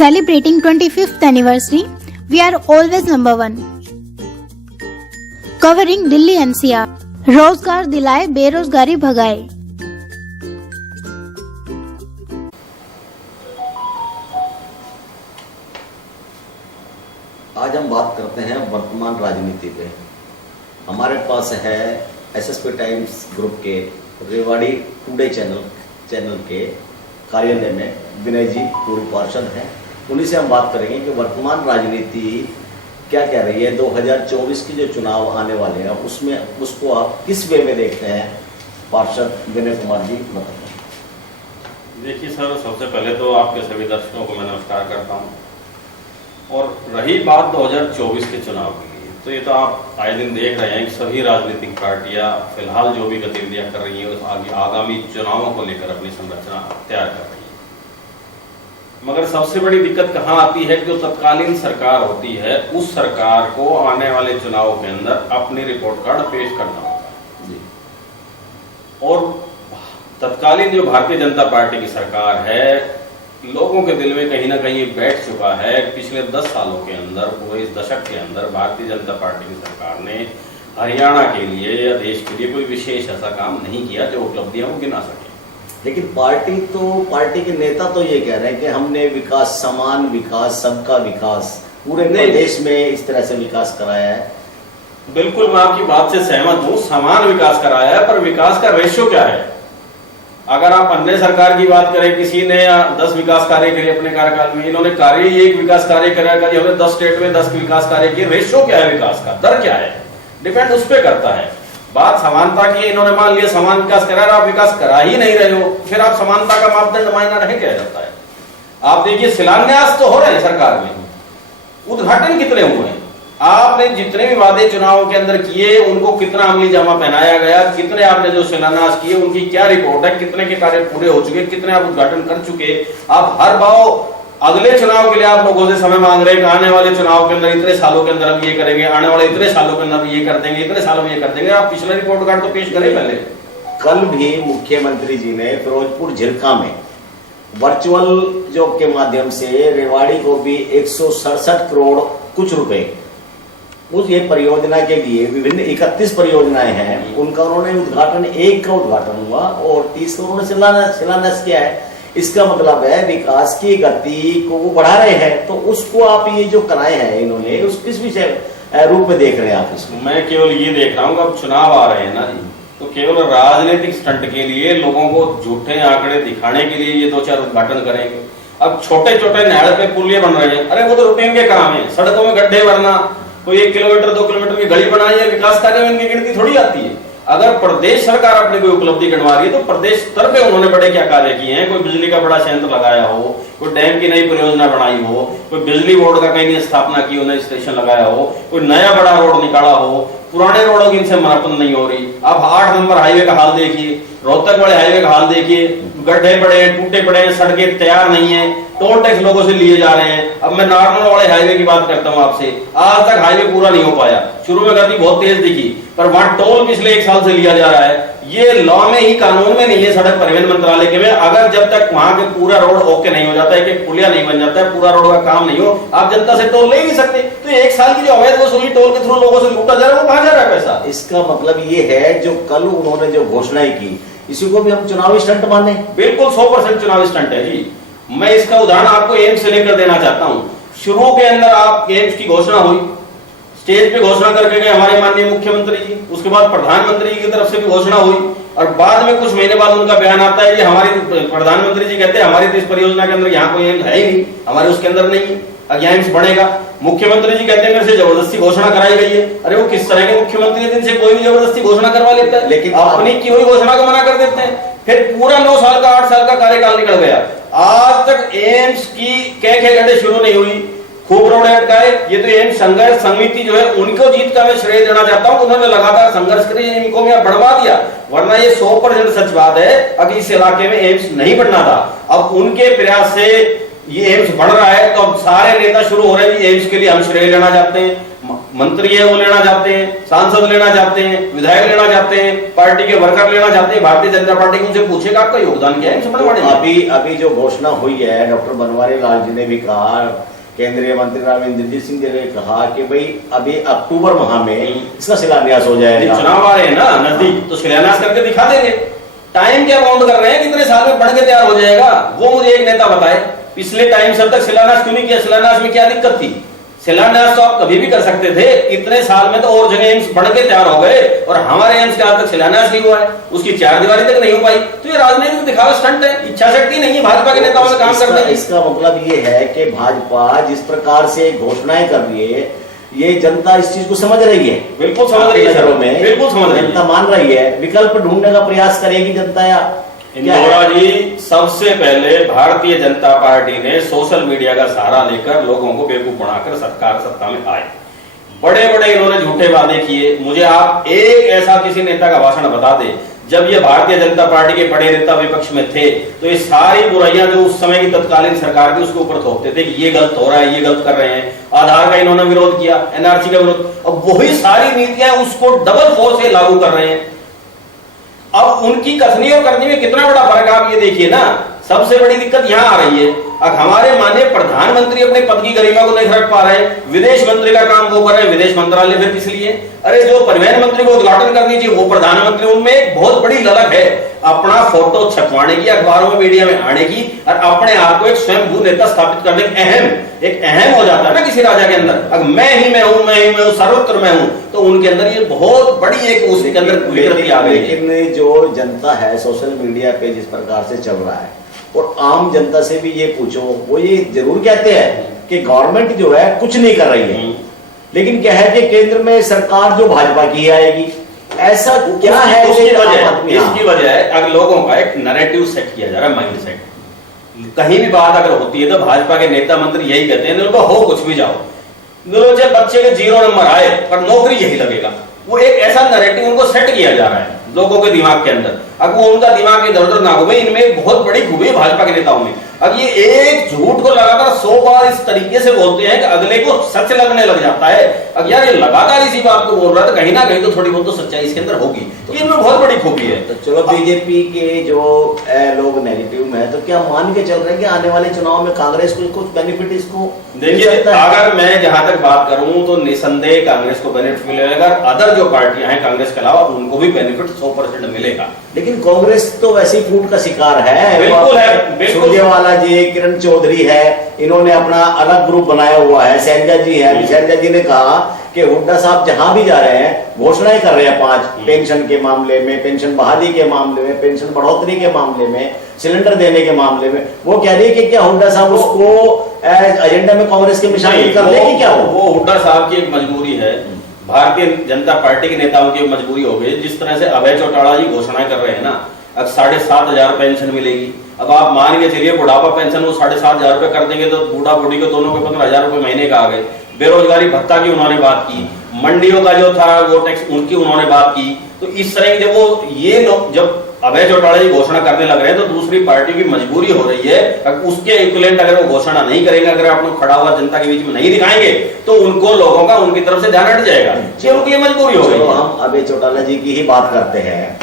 Celebrating 25th anniversary, we are always number one. Covering Delhi NCR, रोजगार दिलाए बेरोजगारी भगाए। आज हम बात करते हैं वर्तमान राजनीति पे। हमारे पास है एसएसपी टाइम्स ग्रुप के रेवाड़ी टुडे चैनल के कार्यालय में विनय जी पूर्व पार्षद हैं। उन्हीं से हम बात करेंगे कि वर्तमान राजनीति क्या कह रही है। 2024 की जो चुनाव आने वाले हैं उसमें उसको आप किस वे में देखते हैं, पार्षद विनय कुमार जी बताएं। देखिए सर, सबसे पहले तो आपके सभी दर्शकों को मैं नमस्कार करता हूं। और रही बात 2024 के चुनाव की, तो ये तो आप आए दिन देख रहे हैं कि सभी राजनीतिक पार्टियां फिलहाल जो भी गतिविधियां कर रही हैं उस आगामी चुनावों को लेकर अपनी संरचना तैयार कर रही है। मगर सबसे बड़ी दिक्कत कहाँ आती है कि जो तत्कालीन सरकार होती है उस सरकार को आने वाले चुनाव के अंदर अपनी रिपोर्ट कार्ड पेश करना होता है जी। और तत्कालीन जो भारतीय जनता पार्टी की सरकार है, लोगों के दिल में कहीं ना कहीं बैठ चुका है। पिछले 10 सालों के अंदर, पूरे इस दशक के अंदर भारतीय जनता पार्टी की सरकार ने हरियाणा के लिए या देश के लिए कोई विशेष ऐसा काम नहीं किया जो उपलब्धियां वो गिना सके। लेकिन पार्टी के नेता तो ये कह रहे हैं कि हमने विकास, समान विकास, सबका विकास पूरे देश में इस तरह से विकास कराया है। बिल्कुल, मैं आपकी बात से सहमत हूँ, समान विकास कराया है, पर विकास का रेशियो क्या है? अगर आप अन्य सरकार की बात करें, किसी ने 10 विकास कार्य करे अपने कार्यकाल में, इन्होंने एक विकास कार्य करा, हमने 10 स्टेट में 10 विकास कार्य किए। रेशियो क्या है विकास का, दर क्या है, डिपेंड उस पर करता है। बात समानता की, इन्होंने मान लिया समान विकास करा, आप विकास करा ही नहीं रहे हो, फिर आप समानता का मापदंड मायना रह क्या जाता है? आप देखिए, शिलान्यास तो हो रहे हैं सरकार में, उद्घाटन कितने हुए हैं? आपने जितने भी वादे चुनावों के अंदर किए उनको कितना अमली जामा पहनाया गया, कितने आपने जो शिलान्यास किए उनकी क्या रिपोर्ट है, कितने के कार्य पूरे हो चुके, कितने आप उद्घाटन कर चुके। आप हर बार अगले चुनाव के लिए आप लोगों से समय मांग रहे हैं कि आने वाले चुनाव के अंदर इतने सालों के अंदर हम ये करेंगे, आने वाले इतने सालों के अंदर ये कर देंगे, इतने सालों में ये कर देंगे। आप पिछला रिपोर्ट कार्ड तो पेश करें पहले। कल भी मुख्यमंत्री जी ने फिरोजपुर झिरका में वर्चुअल जो के माध्यम से रेवाड़ी को भी 167 करोड़ कुछ रुपए उस ये परियोजना के लिए, विभिन्न 31 परियोजनाएं हैं उनका उन्होंने उद्घाटन, एक का उद्घाटन हुआ और 30 का उन्होंने शिलान्यास किया है। इसका मतलब है विकास की गति को वो बढ़ा रहे हैं। तो उसको आप ये जो कराए हैं इन्होंने, उस किस विषय रूप में देख रहे हैं आप इसको? मैं केवल ये देख रहा हूँ कि अब चुनाव आ रहे हैं ना जी, तो केवल राजनीतिक स्टंट के लिए, लोगों को झूठे आंकड़े दिखाने के लिए ये 2-4 उद्घाटन करेंगे। अब छोटे छोटे नहर पे पुलिया बन रहे हैं, अरे वो तो रूटीन के काम है। सड़कों में गड्ढे भरना, कोई 1 किलोमीटर 2 किलोमीटर की गली बनाई है, विकास कार्य में इनकी गिनती थोड़ी आती है। अगर प्रदेश सरकार अपनी कोई उपलब्धि गणवा रही है तो प्रदेश स्तर पे उन्होंने बड़े क्या कार्य किए हैं। कोई बिजली का बड़ा संयंत्र लगाया हो, कोई डैम की नई परियोजना बनाई हो, कोई बिजली बोर्ड का कहीं स्थापना की हो, नई स्टेशन लगाया हो, कोई नया बड़ा रोड निकाला हो, पुराने रोडों की इनसे मरम्मत नहीं हो रही। अब 8 नंबर हाईवे का हाल देखिए, रोहतक वाले हाईवे का हाल देखिए, गड्ढे पड़े हैं, टूटे पड़े हैं, सड़कें तैयार नहीं है, टोल टैक्स लोगों से लिए जा रहे हैं। अब मैं नॉर्मल वाले हाईवे की बात करता हूं आपसे, आज तक हाईवे पूरा नहीं हो पाया। शुरू में गति बहुत तेज दिखी, पर वहां टोल पिछले 1 साल से लिया जा रहा है। ये लॉ में ही, कानून में नहीं है, सड़क परिवहन मंत्रालय के में। अगर जब तक वहां के पूरा रोड ओके नहीं हो जाता है, कि पुलिया नहीं बन जाता है, पूरा रोड का काम नहीं हो, आप जनता से टोल ले ही नहीं सकते। तो 1 साल की जो अवैध वसूली टोल के थ्रू लोगों से लूटा जा रहा है, वो कहां जा रहा है पैसा? इसका मतलब ये है जो कल उन्होंने जो घोषणाएं की, इसी को भी हम चुनावी स्टंट माने? बिल्कुल 100% चुनावी स्टंट है जी। मैं इसका उदाहरण आपको एम्स से लेकर देना चाहता हूं। शुरू के अंदर आप एम्स की घोषणा हुई, स्टेज पे घोषणा करके गए हमारे माननीय मुख्यमंत्री जी, उसके बाद प्रधानमंत्री जी की तरफ से भी घोषणा हुई, और बाद में कुछ महीने बाद उनका बयान आता है कि हमारी, प्रधानमंत्री जी कहते हैं हमारी तो इस परियोजना के अंदर यहाँ कोई एम्स है ही नहीं, हमारे उसके अंदर नहीं है, एम्स बनेगा। मुख्यमंत्री जी कहते हैं मेरे से जबरदस्ती घोषणा कराई गई है। अरे वो किस तरह के मुख्यमंत्री दिन से कोई भी जबरदस्ती घोषणा करवा लेता है, लेकिन अपनी की हुई घोषणा को मना कर देते हैं। फिर पूरा 9 साल का 8 साल का कार्यकाल निकल गया, आज तक एम्स की कह गड्ढे शुरू नहीं हुई, खूब रोड अटकाए। ये तो एम्स संघर्ष समिति जो है उनको जीत का मैं श्रेय देना चाहता हूं, उन्होंने लगातार संघर्ष करी, इनको मैं बढ़वा दिया। वरना ये 100% सच बात है कि इस इलाके में एम्स नहीं बनना था। अब उनके प्रयास से ये एम्स बढ़ रहा है, तो अब सारे नेता शुरू हो रहे हैं एम्स के लिए हम श्रेय लेना चाहते हैं। मंत्री है वो लेना चाहते हैं, सांसद लेना चाहते हैं, विधायक लेना चाहते हैं, पार्टी के वर्कर लेना चाहते हैं, भारतीय जनता पार्टी को उनसे पूछेगा आपका योगदान क्या है इनसे बड़े बड़े। अभी जो घोषणा हुई है, डॉक्टर बनवारी लाल जी ने भी कहा, केंद्रीय मंत्री राव इंद्रजीत सिंह जी ने कहा कि भाई अभी अक्टूबर माह में इसका शिलान्यास हो जाएगा। चुनाव आ रहे हैं ना नजदीक, तो शिलान्यास करके दिखा देंगे। टाइम क्या बाउंड कर रहे हैं, कितने साल में बढ़ के तैयार हो जाएगा, वो मुझे एक नेता बताए। पिछले टाइम से अब तक शिलान्यास क्यों नहीं किया, शिलान्यास में क्या दिक्कत थी? शिलान्यास तो आप कभी भी कर सकते थे, इतने साल में तो और जगह एम्स बढ़ के तैयार हो गए और हमारे एम्स के आज तक शिलान्यास नहीं हुआ है, उसकी चारदीवारी तक नहीं हो पाई। तो ये राजनीतिक दिखावा स्टंट है, इच्छा शक्ति नहीं है भाजपा के नेताओं में काम करने की। इसका मतलब ये है कि भाजपा जिस प्रकार से घोषणाएं कर रही है, ये जनता इस चीज को समझ रही है, बिल्कुल समझ रही है, नजरों में बिल्कुल समझ रही है, जनता मान रही है। विकल्प ढूंढने का प्रयास करेगी जनता या इंदौरा जी? सबसे पहले भारतीय जनता पार्टी ने सोशल मीडिया का सहारा लेकर लोगों को बेवकूफ बनाकर सरकार सत्ता में आए। बड़े बड़े इन्होंने झूठे वादे किए। मुझे आप एक ऐसा किसी नेता का भाषण बता दे जब ये भारतीय जनता पार्टी के बड़े नेता विपक्ष में थे तो ये सारी बुराइयां जो उस समय की तत्कालीन सरकार की उसके ऊपर थोपते थे कि ये गलत हो रहा है, ये गलत कर रहे हैं। आधार का इन्होंने विरोध किया, एनआरसी का विरोध, अब वही सारी नीतियां उसको डबल फोर्स से लागू कर रहे हैं। अब उनकी कथनी और करनी में कितना बड़ा फर्क आप ये देखिए ना। सबसे बड़ी दिक्कत यहां आ रही है, अब हमारे माननीय प्रधानमंत्री अपने पद की गरिमा को नहीं रख पा रहे हैं, विदेश मंत्री का काम वो कर रहे हैं, विदेश मंत्रालय फिर किस लिए? अरे जो परिवहन मंत्री को उद्घाटन करनी चाहिए वो प्रधानमंत्री, उनमें एक बहुत बड़ी ललक है अपना फोटो छपवाने की, अखबारों में मीडिया में आने की और अपने आप को एक स्वयंभू नेता स्थापित करने एक अहम हो जाता है ना किसी राजा के अंदर। अगर मैं ही हूं, सर्वत्र मैं हूं, तो उनके अंदर ये बहुत बड़ी एक उसके अंदर विकृति आ गई है। लेकिन जो जनता है सोशल मीडिया पे जिस प्रकार से चल रहा है और आम जनता से भी ये पूछो, वो ये जरूर कहते हैं कि गवर्नमेंट जो है कुछ नहीं कर रही है, लेकिन क्या है कि केंद्र में सरकार जो भाजपा की आएगी। ऐसा क्या है? इसकी वजह है अगर लोगों का एक नैरेटिव सेट किया जा रहा है, माइंड सेट। कहीं भी बात अगर होती है तो भाजपा के नेता मंत्री यही कहते हैं उनको हो कुछ भी जाओ, बच्चे के 0 नंबर आए पर नौकरी यही लगेगा। वो एक ऐसा नैरेटिव उनको सेट किया जा रहा है लोगों के दिमाग के अंदर। अब वो उनका दिमाग इधर उधर ना घूमे, इनमें बहुत बड़ी खूबी है भाजपा के नेताओं में। अब ये एक झूठ को लगातार 100 बार इस तरीके से बोलते हैं कि अगले को सच लगने लग जाता है। अब यार ये लगातार इसी बात को बोल रहा है तो कहीं ना कहीं तो थोड़ी बहुत तो सच्चाई इसके अंदर होगी, तो ये इनमें बहुत बड़ी खूबी है। तो चलो बीजेपी के जो लोग नेगेटिव में है तो क्या मान के चल रहे हैं कि आने वाले चुनाव में कांग्रेस को कुछ बेनिफिट इसको देखिए? अगर मैं जहां तक बात करूं तो निसंदेह कांग्रेस को बेनिफिट मिलेगा, अदर जो पार्टियां हैं कांग्रेस के अलावा उनको भी बेनिफिट 100% मिलेगा। लेकिन कांग्रेस तो वैसे ही फूट का शिकार है। बिल्कुल है, सुरजेवाला जी, किरण चौधरी है, इन्होंने अपना अलग ग्रुप बनाया हुआ है। शैलजा जी है, शैलजा जी ने कहा कि हुड्डा साहब जहां भी जा रहे हैं घोषणाएं कर रहे हैं 5 पेंशन के मामले में, पेंशन बहाली के मामले में, पेंशन बढ़ोतरी के मामले में, सिलेंडर देने के मामले में। वो कह रही है कि क्या हुड्डा साहब उसको एजेंडा में कांग्रेस के में शामिल कर ले कि क्या? वो हुड्डा साहब की एक मजबूरी है, भारतीय जनता पार्टी के नेताओं की मजबूरी हो गई। जिस तरह से अभय चौटाला जी घोषणाएं कर रहे हैं ना, अब 7,500 पेंशन मिलेगी। अब आप मान के चलिए बुढ़ापा पेंशन वो 7,500 रुपए कर देंगे तो बूढ़ा बूढ़ी को दोनों के 15,000 रुपए महीने का आ गए। बेरोजगारी भत्ता की उन्होंने बात की, मंडियों का जो था वो टैक्स उनकी उन्होंने बात की। तो इस तरह की जब वो ये लोग जब अभय चौटाला जी घोषणा करने लग रहे हैं तो दूसरी पार्टी की मजबूरी हो रही है। उसके इक्विवेलेंट अगर वो घोषणा नहीं करेंगे, अगर अपने खड़ा हुआ जनता के बीच में नहीं दिखाएंगे तो उनको लोगों का उनकी तरफ से ध्यान हट जाएगा। ये उनकी मजबूरी हो गई। हम अभय चौटाला जी की ही बात करते हैं।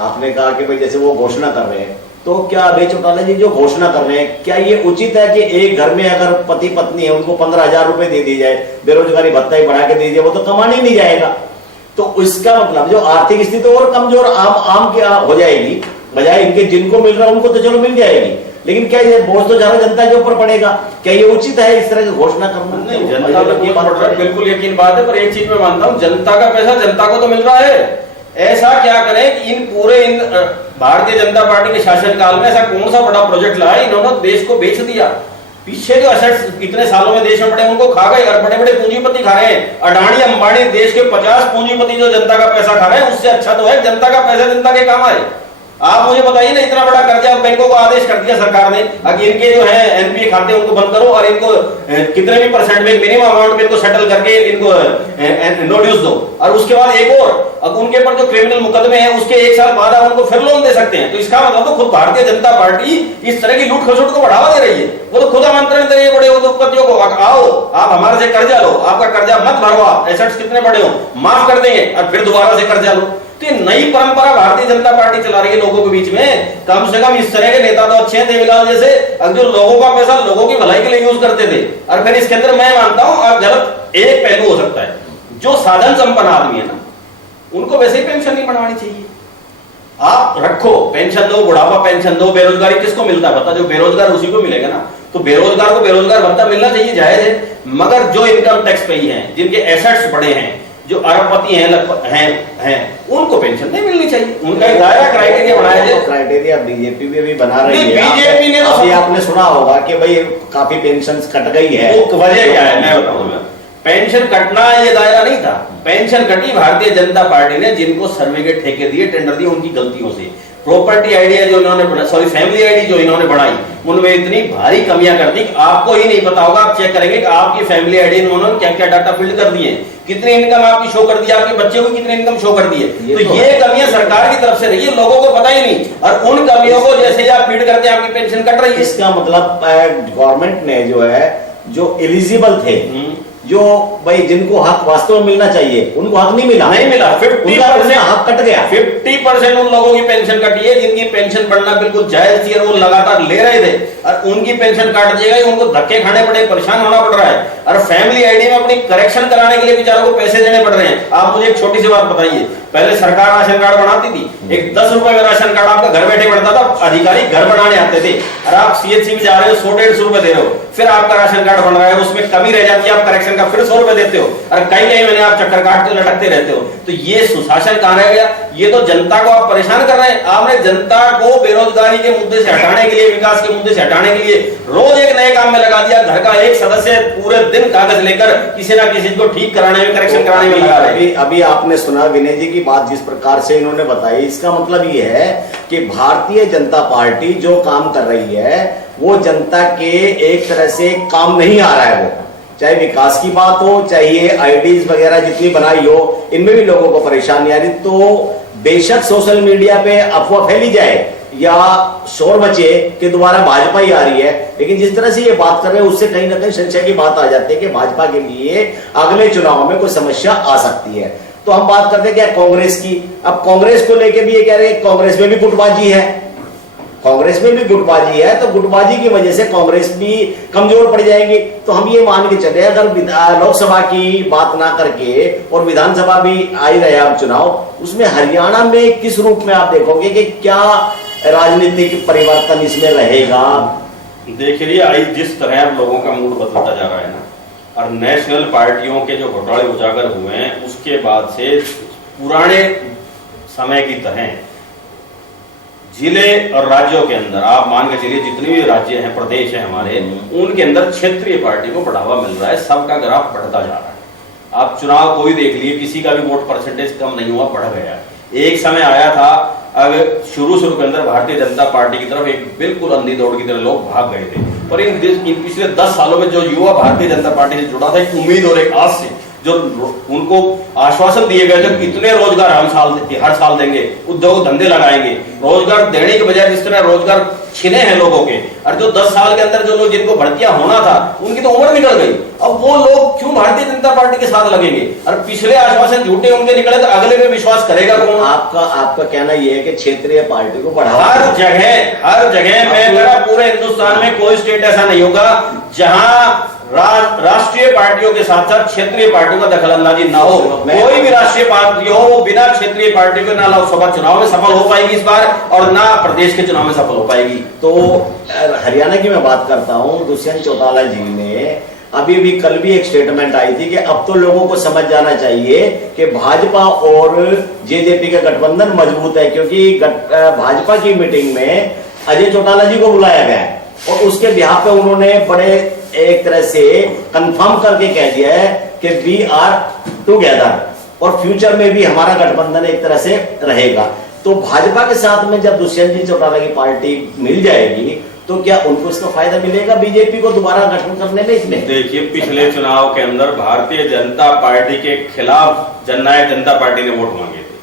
आपने कहा कि भाई जैसे वो घोषणा कर रहे हैं, तो क्या अभय चौटाला जी जो घोषणा कर रहे हैं, क्या ये उचित है कि एक घर में अगर पति पत्नी है उनको 15,000 रुपए दे दी जाए, बेरोजगारी भत्ता ही बढ़ा के दे दिया, वो तो कमाने ही नहीं जाएगा। तो इसका मतलब जो आर्थिक स्थिति और कमजोर आम क्या हो जाएगी, बजाय इनके जिनको मिल रहा है उनको तो चलो मिल जाएगी, लेकिन क्या ये बोझ तो ज्यादा जनता के ऊपर पड़ेगा? क्या ये उचित है इस तरह की घोषणा करना? नहीं, जनता पर बिल्कुल यकीन बात है, पर एक चीज मैं मानता हूँ, जनता का पैसा जनता को तो मिल रहा है। ऐसा क्या करें कि इन भारतीय जनता पार्टी के शासनकाल में ऐसा कौन सा बड़ा प्रोजेक्ट लाया इन्होंने देश को बेच दिया। पीछे जो असेट्स इतने सालों में देश में पड़े उनको खा गए और बड़े बड़े पूंजीपति खा रहे हैं। अडानी अंबानी देश के 50 पूंजीपति जो जनता का पैसा खा रहे हैं, उससे अच्छा तो है जनता का पैसा जनता के काम आए। आप मुझे बताइए ना, इतना बड़ा कर्जा बैंकों को आदेश कर दिया सरकार ने, अब इनके जो है एनपीए खाते उनको बंद करो और इनको कितने भी परसेंट में मिनिमम अमाउंट में इनको सेटल करके इनको नोटिस दो, और उसके बाद एक और, अब उनके ऊपर जो क्रिमिनल मुकदमे हैं उसके 1 साल बाद आप उनको फिर लोन दे सकते हैं। तो इसका मतलब तो खुद भारतीय जनता पार्टी इस तरह की लूट खसोट को बढ़ावा दे रही है। वो तो खुद आमंत्रण दे रही है बड़े उद्योगपतियों को, आओ आप हमारे से कर्जा लो, आपका कर्जा मत भरो, आप एसेट्स कितने बड़े हो माफ कर देंगे और फिर दोबारा से कर्जा लो। तो ये नई परंपरा भारतीय जनता पार्टी चला रही है लोगों के बीच में। कम से कम इस तरह के नेता तो अच्छे हैं देवीलाल जैसे, जो लोगों का पैसा लोगों की भलाई के लिए यूज करते थे। और फिर इसके अंदर मैं मानता हूं अब गलत एक पहलू हो सकता है, जो साधन संपन्न आदमी है ना उनको वैसे ही पेंशन नहीं बनवानी चाहिए। आप रखो पेंशन दो, बुढ़ापा पेंशन दो, बेरोजगारी किसको मिलता है पता, जो बेरोजगार उसी को मिलेगा ना। तो बेरोजगार को बेरोजगार भत्ता मिलना चाहिए, जायज है। मगर जो इनकम टैक्स पेई हैं, जिनके एसेट्स बड़े हैं, जो अरबपति हैं उनको पेंशन नहीं मिलनी चाहिए। उनका एक दायरा क्राइटेरिया बनाया जाए। क्राइटेरिया बीजेपी भी बना रही है। बीजेपी ने अभी आपने सुना होगा कि भाई काफी पेंशन कट गई है। वो वजह क्या है मैं बताऊंगा। पेंशन कटना ये दायरा नहीं था, पेंशन कटी भारतीय जनता पार्टी ने जिनको सर्वे के ठेके दिए, टेंडर दिए, उनकी गलतियों से। प्रॉपर्टी आइडिया जो इन्होंने फैमिली आईडी जो इन्होंने बनाई, उनमें इतनी भारी कमियां कर दी आपको ही नहीं पता होगा। आप चेक करेंगे कि आपकी फैमिली आईडी उन्होंने क्या क्या डाटा फिल्ड कर दिए, कितनी इनकम आपकी शो कर दी, आपके बच्चे को कितनी इनकम शो कर दी है। तो ये कमियां सरकार की तरफ से रही है, लोगों को पता ही नहीं। और उन कमियों को जैसे ही आप फीड करते हैं आपकी पेंशन कट रही है। इसका मतलब गवर्नमेंट ने जो है, जो एलिजिबल थे, जो भाई जिनको हक वास्तव में मिलना चाहिए उनको हक नहीं मिला। 50% हक कट गया। 50% उन लोगों की पेंशन कटी है जिनकी पेंशन बढ़ना बिल्कुल जायज थी और वो लगातार ले रहे थे, और उनकी पेंशन काट दी गई, उनको धक्के खाने पड़े, परेशान होना पड़ रहा है। और फैमिली आईडी में अपनी करेक्शन कराने के लिए बेचारों को पैसे देने पड़ रहे हैं। आप मुझे एक छोटी सी बात बताइए, पहले सरकार राशन कार्ड बनाती थी, एक 10 रुपए का राशन कार्ड आपका घर बैठे बनता था, अधिकारी घर बनाने आते थे, और आप सीएचसी में जा रहे हो 100-150 रुपए दे रहे हो, फिर आपका राशन कार्ड बन रहा है, उसमें कमी रह जाती है, आप करेक्शन का फिर 100 रुपए देते हो, और कई महीने आप चक्कर काटते हो, लटकते रहते हो। तो ये सुशासन कहां रह गया? ये तो जनता को आप परेशान कर रहे हैं। आपने जनता को बेरोजगारी के मुद्दे से हटाने के लिए, विकास के मुद्दे से हटाने के लिए रोज एक नए काम में लगा दिया। घर का एक सदस्य पूरे दिन कागज लेकर किसी ना किसी को ठीक कराने में, करेक्शन कराने में लगा रहे हैं। अभी आपने सुना विनय जी की बात जिस प्रकार से इन्होंने बताई, इसका मतलब ये है कि भारतीय जनता पार्टी जो काम कर रही है वो जनता के एक तरह से काम नहीं आ रहा है। वो चाहे विकास की बात हो, चाहे ये आईडीज वगैरह जितनी बनाई हो, इनमें भी लोगों को परेशानी आ रही। तो बेशक सोशल मीडिया पे अफवाह फैली जाए या शोर मचे कि दोबारा भाजपा ही आ रही है, लेकिन जिस तरह से ये बात कर रहे हैं उससे कहीं ना कहीं संशय की बात आ जाती है कि भाजपा के लिए अगले चुनाव में कोई समस्या आ सकती है। तो हम बात करते हैं क्या कांग्रेस की। अब कांग्रेस को लेके भी ये कह रहे हैं कांग्रेस में भी गुटबाजी है, कांग्रेस में भी गुटबाजी है, तो गुटबाजी की वजह से कांग्रेस भी कमजोर पड़ जाएगी। तो हम ये मान के चले अगर लोकसभा की बात ना करके और विधानसभा भी आ ही रहे अब चुनाव, उसमें हरियाणा में किस रूप में आप देखोगे कि क्या राजनीतिक परिवर्तन इसमें रहेगा? देखिए जिस तरह अब लोगों का मूड बदलता जा रहा है ना, और नेशनल पार्टियों के जो घोटाले उजागर हुए हैं उसके बाद से पुराने समय की तरह जिले और राज्यों के अंदर आप मान के चलिए जितने भी राज्य हैं, प्रदेश हैं हमारे, उनके अंदर क्षेत्रीय पार्टी को बढ़ावा मिल रहा है, सबका ग्राफ बढ़ता जा रहा है। आप चुनाव कोई देख लिए, किसी का भी वोट परसेंटेज कम नहीं हुआ, बढ़ गया। एक समय आया था अब शुरू के अंदर भारतीय जनता पार्टी की तरफ एक बिल्कुल अंधी दौड़ की तरह लोग भाग गए थे, पर इन पिछले 10 सालों में जो युवा भारतीय जनता पार्टी से जुड़ा था, एक उम्मीद और एक आस से, जो उनको आश्वासन दिए गए थे इतने रोजगार हम हर साल देंगे, उद्योग धंधे लगाएंगे, रोजगार देने के बजाय जिस तरह रोजगार छिने हैं लोगों के, और जो 10 साल के अंदर जो लोग जिनको भर्तियां होना था उनकी तो उम्र निकल गई। अब वो लोग क्यों भारतीय जनता पार्टी के साथ लगेंगे? और पिछले आश्वासन झूठे उनके निकले तो अगले में विश्वास करेगा कौन? आपका कहना यह है कि क्षेत्रीय पार्टी को बढ़ावा हर जगह मैं पूरे हिंदुस्तान में कोई स्टेट ऐसा नहीं होगा जहां राष्ट्रीय पार्टियों के साथ साथ क्षेत्रीय पार्टियों का दखलंदाजी ना हो। कोई भी राष्ट्रीय पार्टी हो वो बिना क्षेत्रीय पार्टी के ना लोकसभा चुनाव में सफल हो पाएगी इस बार, और ना प्रदेश के चुनाव में सफल हो पाएगी। तो हरियाणा की मैं बात करता हूं, दुष्यंत चौटाला जी ने अभी कल भी एक स्टेटमेंट आई थी कि अब तो लोगों को समझ जाना चाहिए कि भाजपा और जेजेपी का गठबंधन मजबूत है, क्योंकि भाजपा की मीटिंग में अजय चौटाला जी को बुलाया गया है और उसके बिहाफ पे उन्होंने बड़े एक तरह से कंफर्म करके कह दिया है कि वी आर टुगेदर और फ्यूचर में भी हमारा गठबंधन एक तरह से रहेगा। तो भाजपा के साथ में जब दुष्यंत जी चौटाला की पार्टी मिल जाएगी तो क्या उनको इसका फायदा मिलेगा बीजेपी को दोबारा गठन करने में? इसमें देखिए, पिछले चुनाव के अंदर भारतीय जनता पार्टी के खिलाफ जननायक जनता पार्टी ने वोट मांगे थे।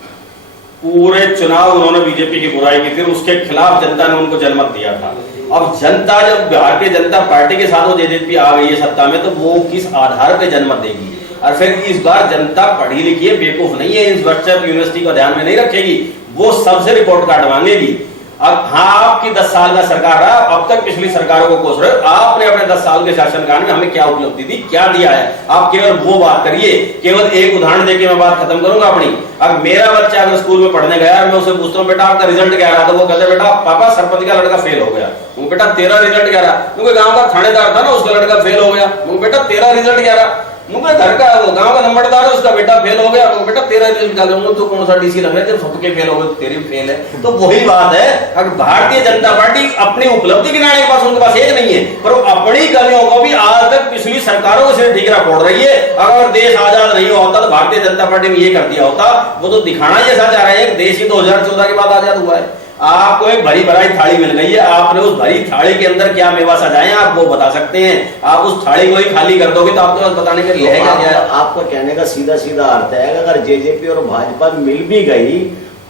पूरे चुनाव उन्होंने बीजेपी की बुराई की थी, उसके खिलाफ जनता ने उनको जनमत दिया था। अब जनता जब भारतीय जनता पार्टी के साथ वो जेजेपी आ गई है सत्ता में, तो वो किस आधार पे जनमत देगी? और फिर इस बार जनता पढ़ी लिखी है, बेवकूफ नहीं है, इस वर्चस्व यूनिवर्सिटी को ध्यान में नहीं रखेगी, वो सबसे रिपोर्ट कार्ड मांगेगी। अब हाँ, आपकी 10 साल का सरकार रहा, अब तक पिछली सरकारों को कोस रहे हो। आपने अपने 10 साल के शासनकाल में हमें क्या उपलब्धि दी, क्या दिया है? आप केवल वो बात करिए। केवल एक उदाहरण देके मैं बात खत्म करूंगा अपनी। अब मेरा बच्चा अगर स्कूल में पढ़ने गया, मैं उसे पूछता हूँ बेटा आपका रिजल्ट क्या रहा, तो वो कहते बेटा पापा सरपंच का लड़का फेल हो गया। वो बेटा तेरा रिजल्ट क्या रहा? क्योंकि गांव का थानेदार था ना, उसका लड़का फेल हो गया। वो बेटा तेरा रिजल्ट क्या रहा? मुझे घर का वो गांव का नंबरदार है, उसका बेटा फेल हो गया। तो बेटा तेरा रिजल्ट क्या? तो कौन सा डीसी लग रहा है, जब सबके फेल हो गए तो तेरी फेल है। तो वही बात है, अगर भारतीय जनता पार्टी अपनी उपलब्धि गिनाने के पास उनके पास एक नहीं है, पर वो अपनी कमियों को भी आज तक पिछली सरकारों से ठीकरा फोड़ रही है। अगर देश आजाद नहीं होता तो भारतीय जनता पार्टी ने ये कर दिया होता। वो तो दिखाना ही ऐसा चाह रहे हैं, देश ही 2014 के बाद आजाद हुआ है। आपको एक भरी भराई थाली मिल गई है, आपने उस भरी थाली के अंदर क्या मेवा सजाए आप वो बता सकते हैं। आप उस थाली को ही खाली कर दोगे तो आपके पास बताने के लिए क्या है? आपका कहने का सीधा सीधा अर्थ है, अगर जेजेपी और भाजपा मिल भी गई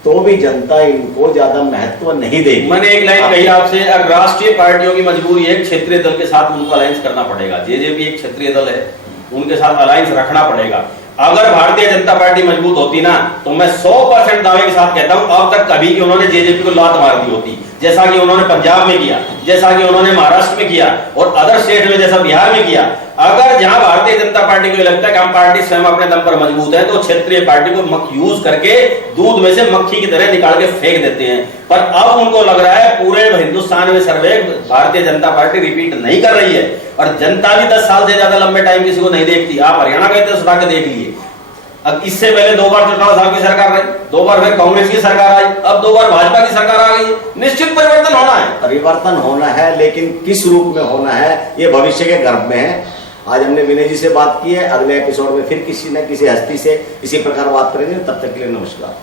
तो भी जनता इनको ज्यादा महत्व नहीं देगी। मैंने एक लाइन कही आपसे, अगर राष्ट्रीय पार्टियों की मजबूरी है क्षेत्रीय दल के साथ उनको अलायंस करना पड़ेगा। जेजेपी एक क्षेत्रीय दल है, उनके साथ अलायंस रखना पड़ेगा। अगर भारतीय जनता पार्टी मजबूत होती ना, तो मैं 100% दावे के साथ कहता हूं अब तक कभी कि उन्होंने जेजेपी को लात मार दी होती, जैसा कि उन्होंने पंजाब में किया, जैसा कि उन्होंने महाराष्ट्र में किया और अदर स्टेट में जैसा बिहार में किया। अगर जहां भारतीय जनता पार्टी को लगता है कि हम पार्टी स्वयं अपने दम पर मजबूत है, तो क्षेत्रीय पार्टी को यूज करके दूध में से मक्खी की तरह निकाल के फेंक देते हैं। पर अब उनको लग रहा है पूरे हिंदुस्तान में सर्वे भारतीय जनता पार्टी रिपीट नहीं कर रही है, और जनता भी 10 साल से ज्यादा लंबे टाइम किसी को नहीं देखती। आप हरियाणा गए थे, सुना के देख लिए। अब इससे पहले 2 बार चौटाला साहब की सरकार रही, 2 बार फिर कांग्रेस की सरकार आई, अब 2 बार भाजपा की सरकार आ गई। निश्चित परिवर्तन होना है, परिवर्तन होना है, लेकिन किस रूप में होना है ये भविष्य के गर्भ में है। आज हमने विनय जी से बात की है, अगले एपिसोड में फिर किसी न किसी हस्ती से इसी प्रकार बात करेंगे। तब तक के लिए नमस्कार।